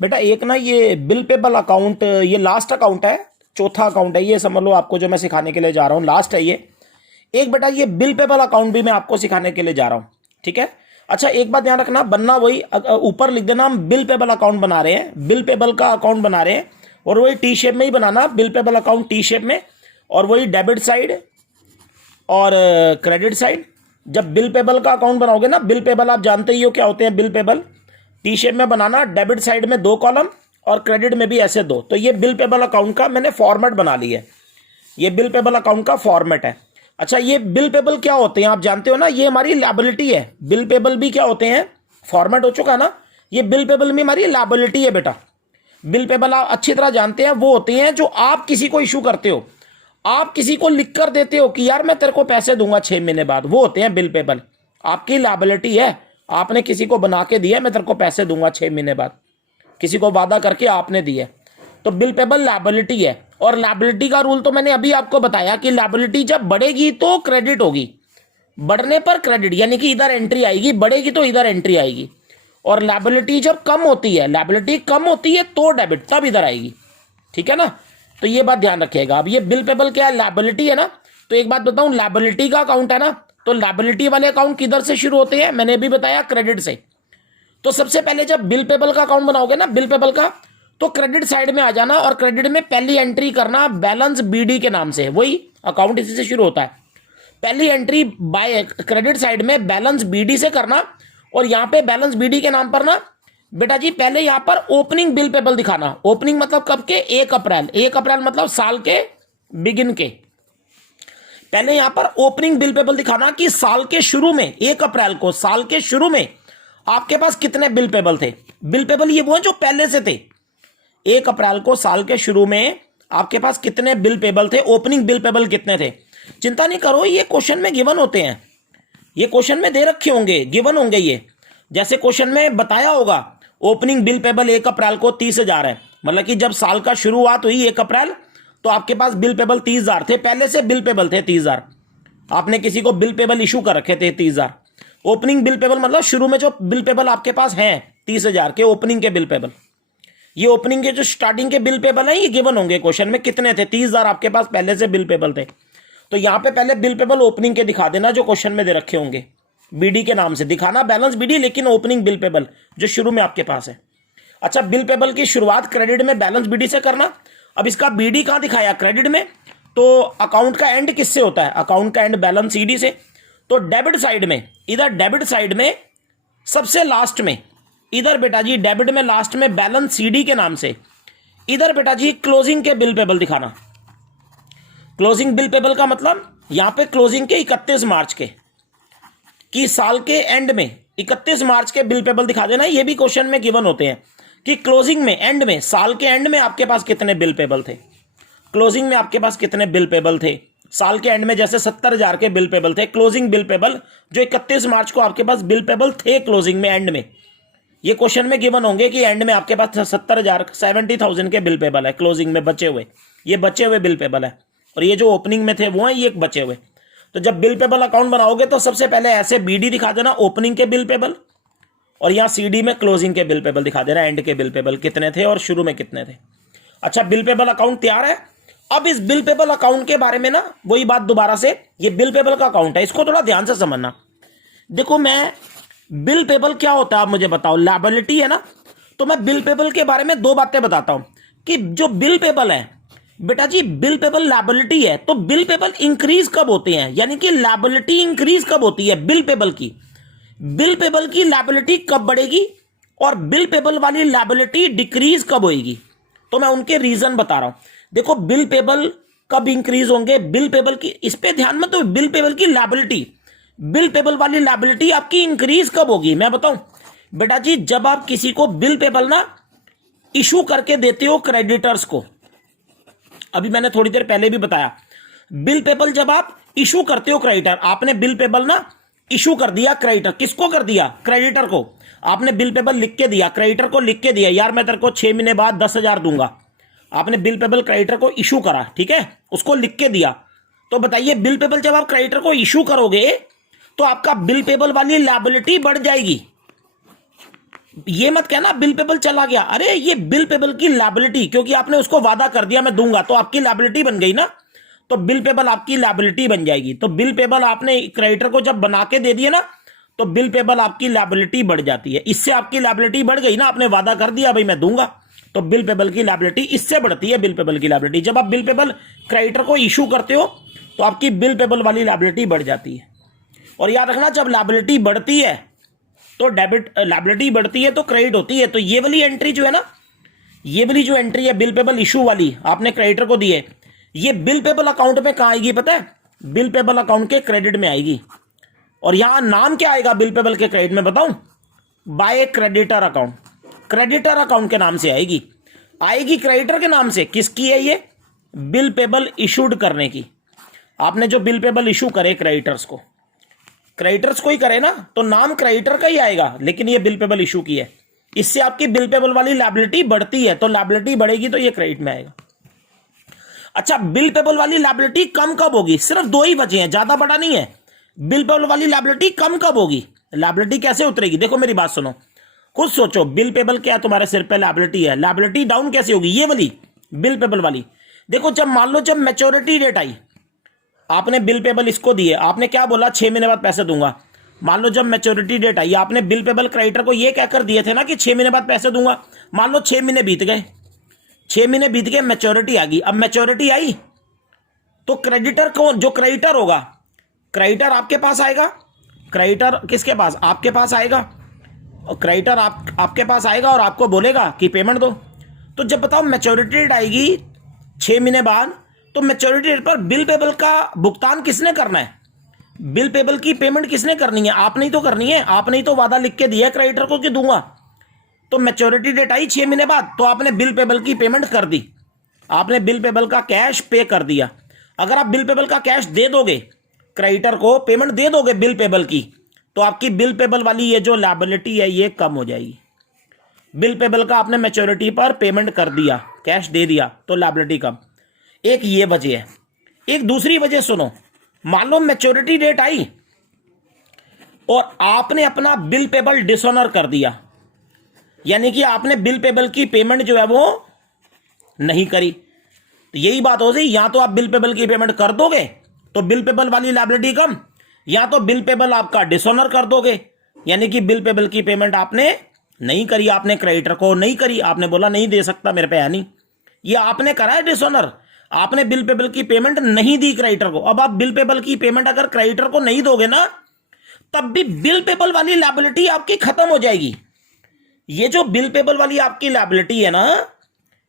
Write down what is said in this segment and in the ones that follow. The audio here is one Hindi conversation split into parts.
बेटा एक ना ये बिल पेबल अकाउंट, ये लास्ट अकाउंट है, चौथा अकाउंट है ये, समझ लो आपको जो मैं सिखाने के लिए जा रहा हूँ लास्ट है ये। एक बेटा ये बिल पेबल अकाउंट भी मैं आपको सिखाने के लिए जा रहा हूँ, ठीक है। अच्छा एक बात ध्यान रखना, बनना वही, ऊपर लिख देना हम बिल पेबल अकाउंट बना रहे हैं, बिल पेबल का अकाउंट बना रहे हैं, और वही टी शेप में ही बनाना, bill payable account T shape में, और वही डेबिट साइड और क्रेडिट साइड। जब बिल पेबल का अकाउंट बनाओगे ना, बिल पेबल आप जानते ही हो क्या होते हैं, बिल पेबल टी शेप में बनाना, डेबिट साइड में 2 कॉलम और क्रेडिट में भी ऐसे 2। तो ये बिल पेबल अकाउंट का मैंने फॉर्मेट बना लिया है, ये बिल पेबल अकाउंट का फॉर्मेट है। अच्छा ये बिल पेबल क्या होते हैं आप जानते हो ना, ये हमारी लायबिलिटी है। बिल पेबल भी क्या होते हैं, फॉर्मेट हो चुका है ना, ये बिल पेबल में हमारी लायबिलिटी है बेटा। बिल पेबल आप अच्छी तरह जानते हैं, वो होते हैं जो आप किसी को इशू करते हो, आप किसी को लिख कर देते हो कि यार मैं तेरे को पैसे दूंगा 6 महीने बाद, वो होते हैं बिल पेबल। आपकी लायबिलिटी है, आपने किसी को बना के दिया मैं तेरे को पैसे दूंगा 6 महीने बाद, किसी को वादा करके आपने दिया, तो बिल पेबल लायबिलिटी है। और लायबिलिटी का रूल तो मैंने अभी आपको बताया कि लायबिलिटी जब बढ़ेगी तो क्रेडिट होगी, बढ़ने पर क्रेडिट, यानी कि इधर एंट्री आएगी, बढ़ेगी तो इधर एंट्री आएगी। और लायबिलिटी जब कम होती है, लायबिलिटी कम होती है तो डेबिट, तब इधर आएगी, ठीक है ना। तो ये बात ध्यान रखिएगा। अब ये बिल पेबल क्या है, लायबिलिटी है ना। तो एक बात बताऊं, लायबिलिटी का अकाउंट है ना, तो लायबिलिटी वाले अकाउंट किधर से शुरू होते हैं, मैंने भी बताया क्रेडिट से। तो सबसे पहले जब बिल पेबल का अकाउंट बनाओगे ना, बिल पेबल का, तो क्रेडिट साइड में आ जाना और क्रेडिट में पहली एंट्री करना बैलेंस बीडी के नाम से, वही अकाउंट इसी से शुरू होता है। पहली एंट्री बाय क्रेडिट साइड में बैलेंस बीडी से करना, और यहां पे बैलेंस बीडी के नाम पर ना बेटा जी पहले यहां पर ओपनिंग बिल पेबल दिखाना। ओपनिंग मतलब कब के, 1 अप्रैल, 1 अप्रैल मतलब साल के बिगिन के। पहले यहां पर ओपनिंग बिल पेबल दिखाना कि साल के शुरू में, 1 अप्रैल को साल के शुरू में आपके पास कितने बिल पेबल थे। बिल पेबल ये वो है जो पहले से थे। 1 अप्रैल को साल के शुरू में आपके पास कितने बिल पेबल थे, ओपनिंग बिल पेबल कितने थे। चिंता नहीं करो, ये क्वेश्चन में गिवन होते हैं, ये क्वेश्चन में दे रखे होंगे, गिवन होंगे ये। जैसे क्वेश्चन में बताया होगा ओपनिंग बिल पेबल 1 अप्रैल को 30,000 है, मतलब कि जब साल का शुरुआत हुई 1 अप्रैल तो आपके पास बिल पेबल 30,000 थे, पहले से बिल पेबल थे 30,000, आपने किसी को बिल पेबल इशू कर रखे थे 30,000। ओपनिंग बिल पेबल मतलब शुरू में जो बिल पेबल आपके पास हैं 30,000 के ओपनिंग के बिल पेबल। ये ओपनिंग के जो स्टार्टिंग के बिल पेबल हैं ये गिवन होंगे क्वेश्चन में, कितने थे, 30,000 आपके पास पहले से बिल पेबल थे। तो यहां पे पहले बिल पेबल ओपनिंग के दिखा देना जो क्वेश्चन में दे रखे होंगे, बीडी के नाम से दिखाना, बैलेंस बीडी, लेकिन ओपनिंग बिल पेबल जो शुरू में आपके पास है। अच्छा बिल पेबल की शुरुआत क्रेडिट में बैलेंस बीडी से करना। अब इसका बीडी कहां दिखाया, क्रेडिट में, तो अकाउंट का एंड किससे होता है, अकाउंट का एंड बैलेंस सीडी से। तो डेबिट साइड में, इधर डेबिट साइड में सबसे लास्ट में, इधर बेटा जी डेबिट में लास्ट में बैलेंस सीडी के नाम से, इधर बेटा जी क्लोजिंग के बिल पेबल दिखाना। क्लोजिंग बिल पेबल का मतलब यहां पे क्लोजिंग के 31 मार्च के, कि साल के एंड में 31 मार्च के बिल पेबल दिखा देना। ये भी क्वेश्चन में गिवन होते हैं कि क्लोजिंग में, एंड में, साल के एंड में आपके पास कितने बिल पेबल थे, क्लोजिंग में आपके पास कितने बिल पेबल थे। साल के एंड में जैसे 70,000 के बिल पेबल थे, क्लोजिंग बिल पेबल जो 31 मार्च को आपके पास बिल पेबल थे क्लोजिंग में, एंड में। ये क्वेश्चन में गिवन होंगे कि एंड में आपके पास 70,000 70,000 के बिल पेबल है क्लोजिंग में बचे हुए, ये बचे हुए बिल पेबल है, और ये जो ओपनिंग में थे वो हैं ये बचे हुए। तो जब बिल पेबल अकाउंट बनाओगे तो सबसे पहले ऐसे बीडी दिखा देना ओपनिंग के बिल पेबल, और यहां सीडी में क्लोजिंग के बिल पेबल दिखा देना, एंड के बिल पेबल कितने थे और शुरू में कितने थे। अच्छा बिल पेबल अकाउंट तैयार है। अब इस बिल पेबल अकाउंट के बारे में ना वही बात दोबारा से, ये बिल पेबल का अकाउंट है, इसको थोड़ा ध्यान से समझना। देखो मैं, बिल पेबल क्या होता है आप मुझे बताओ, लायबिलिटी है ना। तो मैं बिल पेबल के बारे में 2 बातें बताता हूं कि जो बिल पेबल है बेटा जी, बिल पेबल लायबिलिटी है, तो बिल पेबल इंक्रीज कब होते हैं, यानी कि लायबिलिटी इंक्रीज कब होती है बिल पेबल की, बिल पेबल की लायबिलिटी कब बढ़ेगी और बिल पेबल वाली लायबिलिटी डिक्रीज कब होगी। तो मैं उनके रीजन बता रहा हूं। देखो बिल पेबल कब इंक्रीज होंगे, बिल पेबल की, इस पे ध्यान मत दो, बिल पेबल की लायबिलिटी, बिल पेबल वाली लायबिलिटी आपकी इंक्रीज कब होगी मैं बताऊं बेटा जी, जब आप किसी को बिल पेबल ना इशू करके देते हो क्रेडिटर्स को। अभी मैंने थोड़ी देर पहले भी बताया, बिल पेबल जब आप इशू करते हो क्रेडिटर, आपने बिल पेबल ना इशू कर दिया क्रेडिटर, किसको कर दिया, क्रेडिटर को। आपने बिल पेबल लिख के दिया, क्रेडिटर को लिख के दिया, यार मैं तेरे को 6 महीने बाद 10,000 दूंगा। आपने बिल पेबल क्रेडिटर को इशू करा, ठीक है, उसको लिख के दिया। तो बताइए बिल पेबल जब आप क्रेडिटर को इशू करोगे तो आपका बिल पेबल वाली लायबिलिटी बढ़ जाएगी, ये मत कहना बिल पेबल चला गया, अरे ये बिल पेबल की लायबिलिटी, क्योंकि आपने उसको वादा कर दिया मैं दूंगा, तो आपकी लायबिलिटी बन गई ना, तो बिल पेबल आपकी लायबिलिटी बन जाएगी। तो बिल पेबल आपने क्रेडिटर को जब बना के दे दिए ना, तो बिल पेबल आपकी लायबिलिटी बढ़ जाती है। इससे आपकी लायबिलिटी बढ़ गई ना, आपने वादा कर दिया भाई मैं दूंगा, तो बिल पेबल की लायबिलिटी इससे बढ़ती है। बिल पेबल की लायबिलिटी, जब आप बिल पेबल क्रेडिटर को इशू करते हो तो आपकी बिल पेबल वाली लायबिलिटी बढ़ जाती है। और याद रखना, जब लायबिलिटी बढ़ती है तो डेबिट, लायबिलिटी बढ़ती है तो क्रेडिट होती है। तो ये वाली एंट्री जो है ना, ये वाली जो एंट्री है बिल पेबल इशू वाली, आपने क्रेडिटर को दी है, ये बिल पेबल अकाउंट में कहां आएगी पता है? बिल पेबल अकाउंट के क्रेडिट में आएगी। और यहां नाम क्या आएगा बिल पेबल के क्रेडिट में बताऊं? By creditor account, creditor account के नाम से आएगी। आएगी क्रेडिटर के नाम से। किसकी है ये? बिल पेबल इशूड करने की। आपने जो बिल पेबल इशू करे क्रेडिटर्स को, क्रेडिटर्स को ही करे ना, तो नाम क्रेडिटर का ही आएगा, लेकिन ये बिल पेबल इशू की है। इससे आपकी बिल पेबल वाली लायबिलिटी बढ़ती है, तो लायबिलिटी बढ़ेगी तो ये क्रेडिट में आएगा। अच्छा, बिल पेबल वाली लायबिलिटी कम कब होगी? सिर्फ दो ही बचे हैं, ज्यादा बड़ा नहीं है। बिल पेबल वाली लायबिलिटी कम कब होगी? लायबिलिटी कैसे उतरेगी? देखो मेरी बात सुनो, खुद सोचो। बिल पेबल क्या तुम्हारे सिर पे लायबिलिटी है, लायबिलिटी डाउन कैसे होगी? ये वाली बिल पेबल वाली। देखो, जब मान लो जब मैच्योरिटी डेट आई, आपने बिल पेबल इसको दिए, आपने क्या बोला? 6 महीने बाद पैसे दूंगा। मान लो जब मैच्योरिटी डेट आई, आपने बिल पेबल क्रेडिटर को ये कहकर दिए थे ना कि 6 महीने बाद पैसे दूंगा। मान लो 6 महीने बीत गए, 6 महीने बीत गए, मैच्योरिटी आ गई। अब मैच्योरिटी आई तो क्रेडिटर को, जो क्रेडिटर होगा, क्रेडिटर आपके पास आएगा। क्रेडिटर किसके पास? आपके पास आएगा। और क्रेडिटर आपके पास आएगा और आपको बोलेगा कि पेमेंट दो। तो जब बताओ मैच्योरिटी डेट आएगी 6 महीने बाद, तो मैच्योरिटी डेट पर बिल पेबल का भुगतान किसने करना है? बिल पेबल की पेमेंट किसने करनी है? आपने ही तो करनी है। आपने ही तो वादा लिख के दिया है क्रेडिटर को कि दूंगा। तो मैच्योरिटी डेट आई 6 महीने बाद, तो आपने बिल पेबल की पेमेंट कर दी, आपने बिल पेबल का कैश पे कर दिया। अगर आप बिल पेबल का कैश दे दोगे, क्रेडिटर को पेमेंट दे दोगे बिल पेबल की, तो आपकी बिल पेबल वाली ये जो लायबिलिटी है ये कम हो जाएगी। बिल पेबल का आपने मैच्योरिटी पर पेमेंट कर दिया, कैश दे दिया, तो लायबिलिटी कम। एक ये वजह है। एक दूसरी वजह सुनो, मान लो मैच्योरिटी डेट आई और आपने अपना बिल पेबल डिसऑनर कर दिया, यानी कि आपने बिल पेबल की पेमेंट जो है वो नहीं करी। तो यही बात हो गई, या तो आप बिल पेबल की पेमेंट कर दोगे तो बिल पेबल वाली लायबिलिटी कम, या तो बिल पेबल आपका डिसऑनर कर दोगे, यानी कि बिल पेबल की पेमेंट आपने नहीं करी, आपने क्रेडिटर को नहीं करी, आपने बोला नहीं दे सकता, मेरे पे है नहीं। ये आपने करा है डिसऑनर, आपने बिल पेबल की पेमेंट नहीं दी क्रेडिटर को। अब आप बिल पेबल की पेमेंट अगर क्रेडिटर को नहीं दोगे ना, तब भी बिल पेबल वाली लायबिलिटी आपकी खत्म हो जाएगी। ये जो बिल पेबल वाली आपकी लायबिलिटी है ना,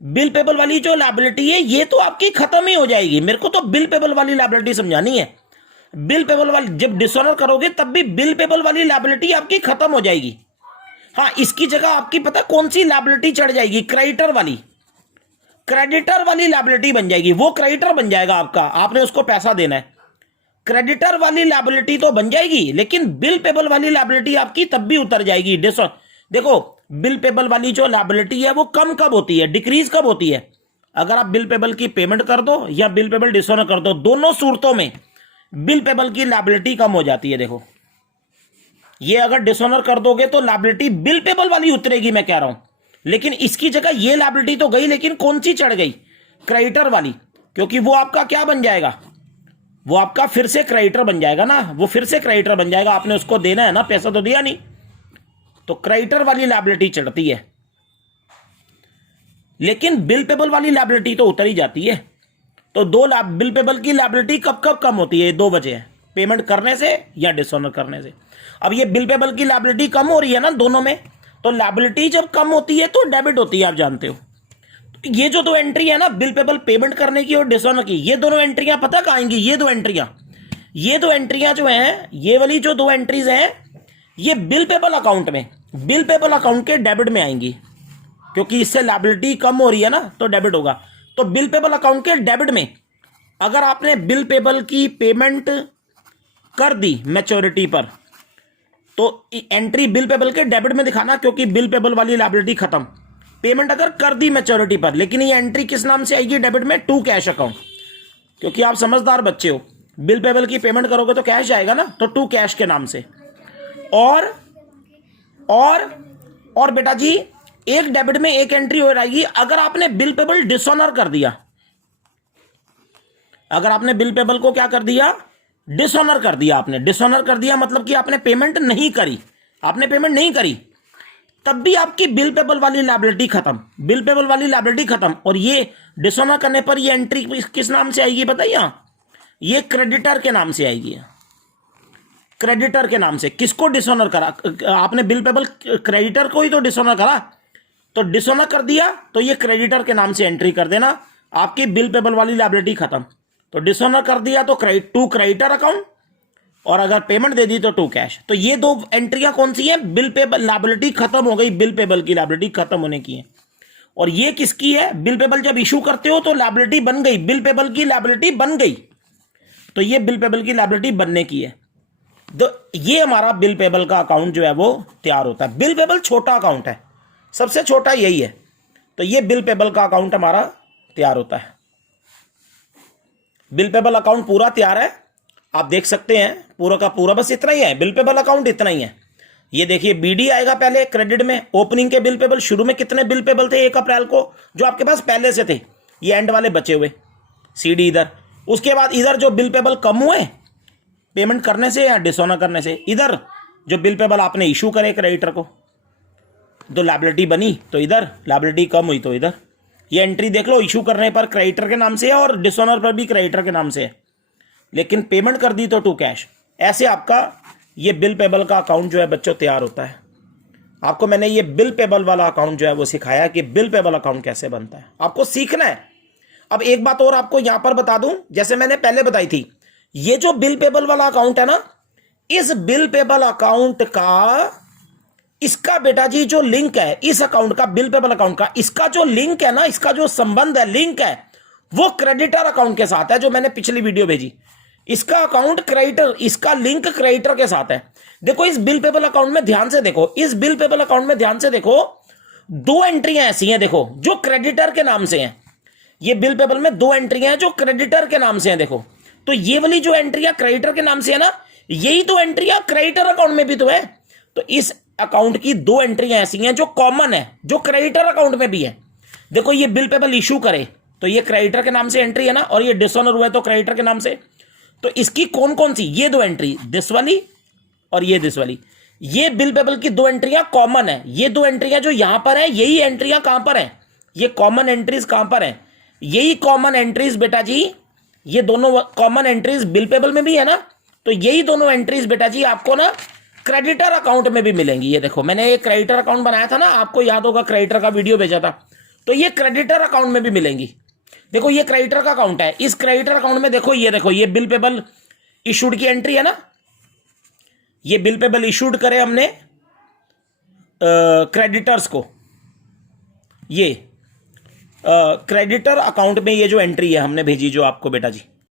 बिल पेबल वाली जो लायबिलिटी है ये तो आपकी खत्म ही हो जाएगी। मेरे को तो बिल पेबल वाली लायबिलिटी समझानी है। बिल पेबल वाली जब डिसऑनर करोगे तब भी बिल पेबल वाली लायबिलिटी आपकी खत्म हो जाएगी। हाँ, इसकी जगह आपकी पता कौन सी लायबिलिटी चढ़ जाएगी? क्रेडिटर वाली, क्रेडिटर वाली लायबिलिटी बन जाएगी। वो क्रेडिटर बन जाएगा आपका, आपने उसको पैसा देना है। क्रेडिटर वाली लायबिलिटी तो बन जाएगी, लेकिन बिल पेबल वाली लायबिलिटी आपकी तब भी उतर जाएगी। देखो, बिल पेबल वाली जो लायबिलिटी है वो कम कब होती है, डिक्रीज कब होती है? अगर आप बिल पेबल की पेमेंट कर दो या बिल पेबल डिसऑनर कर दो, दोनों सूरतों में बिल पेबल की लायबिलिटी कम हो जाती है। देखो, ये अगर डिसऑनर कर दोगे तो लायबिलिटी बिल पेबल वाली उतरेगी, मैं कह रहा हूं, लेकिन इसकी जगह ये लायबिलिटी तो गई, लेकिन कौन सी चढ़ गई? क्रेडिटर वाली, क्योंकि वो आपका क्या बन जाएगा? वो आपका फिर से क्रेडिटर बन जाएगा ना, वो फिर से क्रेडिटर बन जाएगा। आपने उसको देना है ना, पैसा तो दिया नहीं, तो क्रेडिटर वाली लायबिलिटी चढ़ती है, लेकिन बिल पेबल वाली लायबिलिटी तो उतर ही जाती है। तो बिल पेबल की लायबिलिटी कब कब कम होती है? दो वजह है, पेमेंट करने से या डिसऑनर करने से। अब ये बिल पेबल की लायबिलिटी कम हो रही है ना दोनों में, तो लायबिलिटी जब कम होती है तो डेबिट होती है, आप जानते हो। तो ये जो दो एंट्री है ना, बिल पेबल पेमेंट करने की और डिसऑनर की, ये दोनों एंट्रियां पता कहां आएंगी? ये दो एंट्रियां जो हैं, ये वाली जो दो एंट्रीज हैं, ये बिल पेबल अकाउंट में, बिल पेबल अकाउंट के डेबिट में आएंगी, क्योंकि इससे लायबिलिटी कम हो रही है ना, तो डेबिट होगा। तो बिल पेबल अकाउंट के डेबिट में अगर आपने बिल पेबल की पेमेंट कर दी मैच्योरिटी पर, तो एंट्री बिल पेबल के डेबिट में दिखाना, क्योंकि बिल पेबल वाली लायबिलिटी खत्म। पेमेंट अगर कर दी मैच्योरिटी पर, लेकिन ये एंट्री किस नाम से आएगी डेबिट में? टू कैश अकाउंट, क्योंकि आप समझदार बच्चे हो। बिल पेबल की पेमेंट करोगे तो कैश आएगा ना, तो टू कैश के नाम से। और और बेटा जी एक डेबिट में एक एंट्री हो रहेगी अगर आपने बिल पेबल डिसऑनर कर दिया। अगर आपने बिल पेबल को क्या कर दिया, डिसऑनर कर दिया। आपने डिसऑनर कर दिया मतलब कि आपने पेमेंट नहीं करी, आपने पेमेंट नहीं करी, तब भी आपकी बिल पेबल वाली लायबिलिटी खत्म, बिल पेबल वाली लायबिलिटी खत्म। और ये डिसऑनर करने पर ये एंट्री किस नाम से आएगी बताइए? ये क्रेडिटर के नाम से आएगी, क्रेडिटर के नाम से। किसको डिसऑनर करा? आपने बिल पेबल क्रेडिटर को ही तो डिसऑनर करा, तो डिसऑनर कर दिया तो ये क्रेडिटर के नाम से एंट्री कर देना, आपकी बिल पेबल वाली लायबिलिटी खत्म। तो डिसऑनर कर दिया तो टू क्रेडिटर अकाउंट, और अगर पेमेंट दे दी तो टू कैश। तो ये दो एंट्रियां कौन सी है? बिल पेबल लायबिलिटी खत्म हो गई, बिल पेबल की लायबिलिटी खत्म होने की है। और ये किसकी है? बिल पेबल जब इशू करते हो तो लायबिलिटी बन गई, बिल पेबल की लायबिलिटी बन गई, तो ये बिल पेबल की लायबिलिटी बनने की है। तो ये हमारा बिल पेबल का अकाउंट जो है वो तैयार होता है। बिल पेबल छोटा अकाउंट है, सबसे छोटा यही है। तो ये बिल पेबल का अकाउंट हमारा तैयार होता है। बिल पेबल अकाउंट पूरा तैयार है, आप देख सकते हैं पूरा का पूरा, बस इतना ही है बिल पेबल अकाउंट, इतना ही है। ये देखिए बीडी आएगा पहले क्रेडिट में, ओपनिंग के बिल पेबल। शुरू में कितने बिल पेबल थे 1 अप्रैल को जो आपके पास पहले से थे, ये एंड वाले बचे हुए सीडी इधर। उसके बाद इधर जो बिल पेबल कम हुए पेमेंट करने से या डिसऑनर करने से, इधर जो बिल पेबल आपने इशू करे क्रेडिटर को, तो लायबिलिटी बनी, तो इधर लायबिलिटी कम हुई तो इधर। ये एंट्री देख लो, इशू करने पर क्रेडिटर के नाम से है और डिसऑनर पर भी क्रेडिटर के नाम से है, लेकिन पेमेंट कर दी तो टू कैश। ऐसे आपका ये बिल पेबल का अकाउंट जो है बच्चों तैयार होता है। आपको मैंने ये बिल पेबल वाला अकाउंट जो है वो सिखाया कि बिल पेबल अकाउंट कैसे बनता है, आपको सीखना है। अब एक बात और आपको यहां पर बता दूं, जैसे मैंने पहले बताई थी, ये जो बिल पेबल वाला अकाउंट है ना, इस बिल पेबल अकाउंट का, इसका बेटा जी जो लिंक है इस अकाउंट का, बिल पेबल अकाउंट का, इसका जो लिंक है ना, इसका जो संबंध है, लिंक है, वो क्रेडिटर अकाउंट के साथ है, जो मैंने पिछली वीडियो भेजी। इसका अकाउंट क्रेडिटर, इसका लिंक क्रेडिटर के साथ है। देखो इस बिल पेबल अकाउंट में ध्यान से देखो, इस बिल पेबल अकाउंट में ध्यान से देखो, दो एंट्रियां ऐसी हैं देखो जो क्रेडिटर के नाम से हैं। ये बिल पेबल में दो एंट्रियां हैं जो क्रेडिटर के नाम से हैं देखो। तो ये वाली जो एंट्रियां क्रेडिटर के नाम से है ना, यही तो एंट्रियां क्रेडिटर अकाउंट में भी तो है। तो इस अकाउंट की दो एंट्रियां ऐसी हैं जो कॉमन है, जो क्रेडिटर अकाउंट में भी है। देखो ये बिल पेबल इशू करे तो ये क्रेडिटर के नाम से एंट्री है ना, और ये डिसऑनर हुआ है तो क्रेडिटर के नाम से। तो इसकी कौन कौन सी, ये दो एंट्री, दिस वाली और ये दिस वाली, ये बिल पेबल की दो एंट्रियां कॉमन है। ये दो एंट्रियां जो यहां पर है, यही एंट्रियां कहां पर है, ये कॉमन एंट्रीज कहां पर है, यही कॉमन एंट्रीज बेटा जी, ये दोनों कॉमन एंट्रीज बिल पेबल में भी है ना। तो यही दोनों एंट्रीज बेटा जी आपको ना क्रेडिटर अकाउंट में भी मिलेंगी। ये देखो मैंने एक क्रेडिटर अकाउंट बनाया था ना, आपको याद होगा क्रेडिटर का वीडियो भेजा था, तो ये क्रेडिटर अकाउंट में भी मिलेंगी। देखो ये क्रेडिटर का अकाउंट है, इस क्रेडिटर अकाउंट में देखो ये बिल पेबल इशूड की एंट्री है ना, ये बिल पेबल इशूड करे हमने क्रेडिटर्स को, ये क्रेडिटर अकाउंट में ये जो एंट्री है हमने भेजी जो आपको बेटा जी,